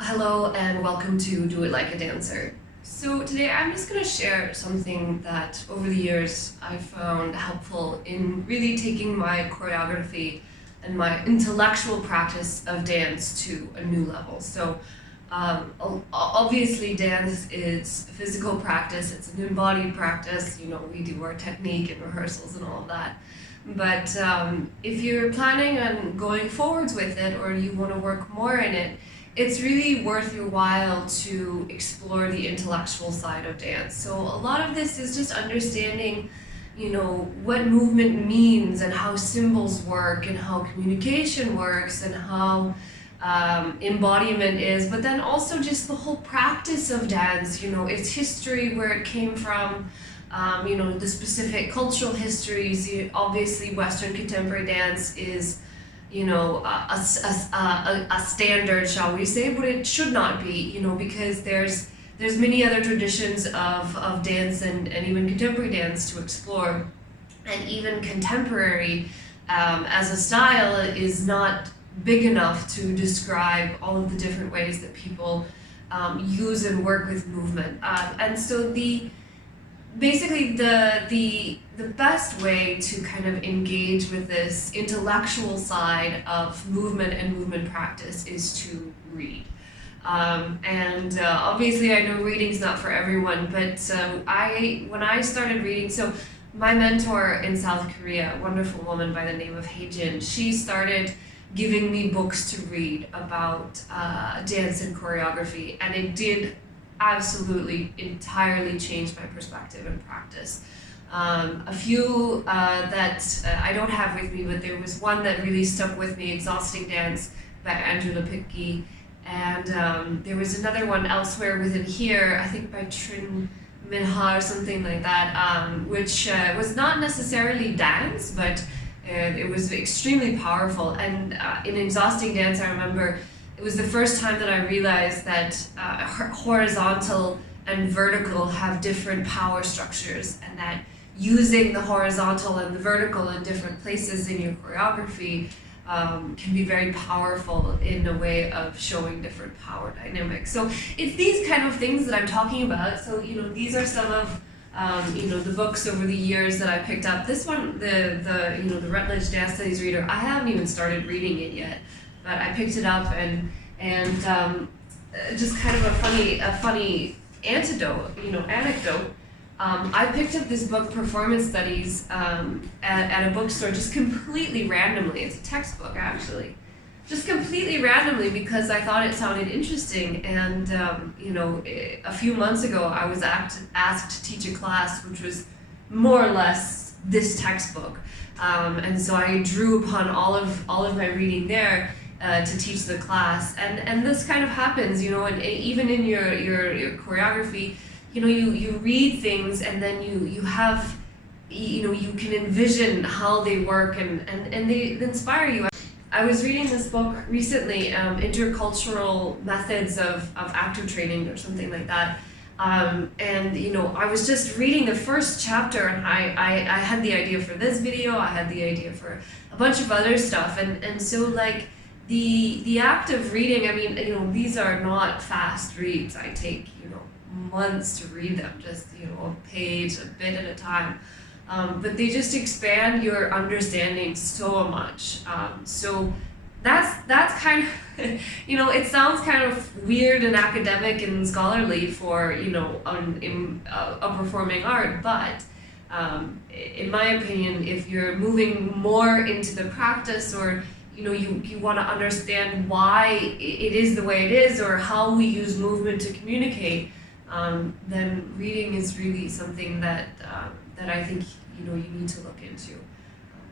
Hello and welcome to Do It Like a Dancer. So today I'm just going to share something that over the years I found helpful in really taking my choreography and my intellectual practice of dance to a new level. Obviously dance is physical practice, it's an embodied practice, we do our technique and rehearsals and all of that. But if you're planning on going forwards with it or you want to work more in it, it's really worth your while to explore the intellectual side of dance. So a lot of this is just understanding, what movement means and how symbols work and how communication works and how embodiment is, but then also just the whole practice of dance, its history, where it came from, the specific cultural histories. Obviously Western contemporary dance is a standard, shall we say, but it should not be, because there's many other traditions of dance and even contemporary dance to explore. And even contemporary as a style is not big enough to describe all of the different ways that people use and work with movement. And so basically the best way to kind of engage with this intellectual side of movement and movement practice is to read. Obviously I know reading's not for everyone, but when I started reading, so my mentor in South Korea, a wonderful woman by the name of Jin, she started giving me books to read about dance and choreography, and it did absolutely entirely changed my perspective and practice. A few that I don't have with me, but there was one that really stuck with me, Exhausting Dance by Andrew Lipicki, and there was another one elsewhere within here, I think by Trin Minha or something like that, which was not necessarily dance, but it was extremely powerful. And in Exhausting Dance, I remember it was the first time that I realized that horizontal and vertical have different power structures, and that using the horizontal and the vertical in different places in your choreography can be very powerful in a way of showing different power dynamics. So it's these kind of things that I'm talking about. So these are some of the books over the years that I picked up. This one, the Rutledge Dance Studies Reader, I haven't even started reading it yet. But I picked it up and just kind of a funny anecdote. I picked up this book, Performance Studies, at a bookstore just completely randomly. It's a textbook, actually. Just completely randomly because I thought it sounded interesting. And, a few months ago, I was asked to teach a class which was more or less this textbook. And so I drew upon all of my reading there to teach the class, and this kind of happens, and even in your choreography, you read things, and then you have, you can envision how they work, and they inspire you. I was reading this book recently, Intercultural Methods of Actor Training or something like that, and I was just reading the first chapter, and I had the idea for this video, I had the idea for a bunch of other stuff, and so like the act of reading, I mean, these are not fast reads. I take, months to read them, just, a page, a bit at a time. But they just expand your understanding so much. So that's kind of, it sounds kind of weird and academic and scholarly for, a performing art, but in my opinion, if you're moving more into the practice, or you want to understand why it is the way it is, or how we use movement to communicate, then reading is really something that I think you need to look into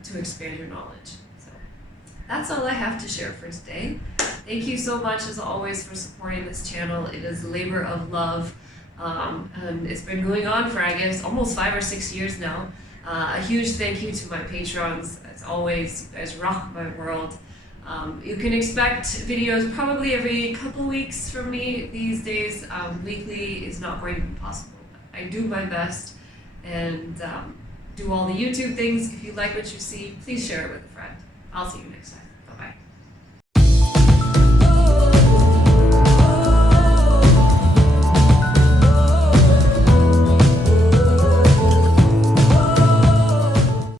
to expand your knowledge. So that's all I have to share for today. Thank you so much, as always, for supporting this channel. It is a labor of love, and it's been going on for, I guess, almost 5 or 6 years now. A huge thank you to my patrons. As always, you guys rock my world. You can expect videos probably every couple weeks from me these days. Weekly is not going to be possible. I do my best and do all the YouTube things. If you like what you see, please share it with a friend. I'll see you next time.